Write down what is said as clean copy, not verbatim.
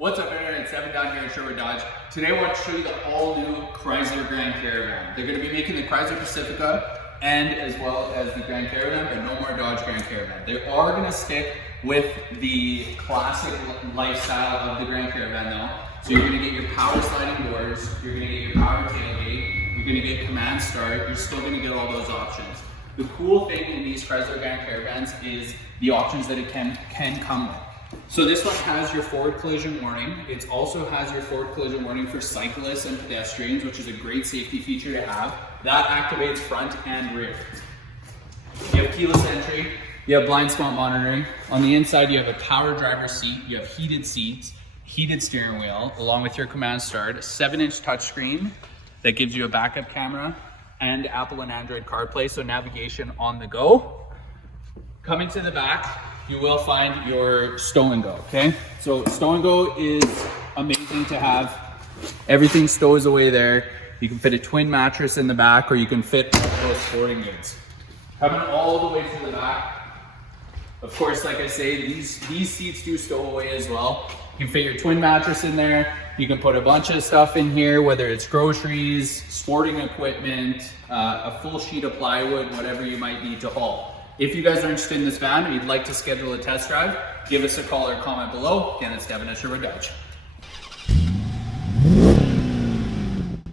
What's up, Internet? It's Devon down here at Sherwood Dodge. Today I want to show you the all-new Chrysler Grand Caravan. They're going to be making the Chrysler Pacifica and as well as the Grand Caravan, but no more Dodge Grand Caravan. They are going to stick with the classic lifestyle of the Grand Caravan though. So you're going to get your power sliding doors, you're going to get your power tailgate, you're going to get command start, you're still going to get all those options. The cool thing in these Chrysler Grand Caravans is the options that it can come with. So this one has your forward collision warning. It also has your forward collision warning for cyclists and pedestrians, which is a great safety feature to have. That activates front and rear. You have keyless entry, you have blind spot monitoring. On the inside, you have a power driver's seat, you have heated seats, heated steering wheel, along with your command start, a 7-inch touchscreen that gives you a backup camera, and Apple and Android CarPlay, so navigation on the go. Coming to the back, you will find your Stow and Go, okay? So Stow and Go is amazing to have. Everything stows away there. You can fit a twin mattress in the back, or you can fit all those sporting goods. Coming all the way to the back, of course, like I say, these seats do stow away as well. You can fit your twin mattress in there. You can put a bunch of stuff in here, whether it's groceries, sporting equipment, a full sheet of plywood, whatever you might need to haul. If you guys are interested in this van and you'd like to schedule a test drive, give us a call or comment below. Again, it's Devon at Sherwood Dodge.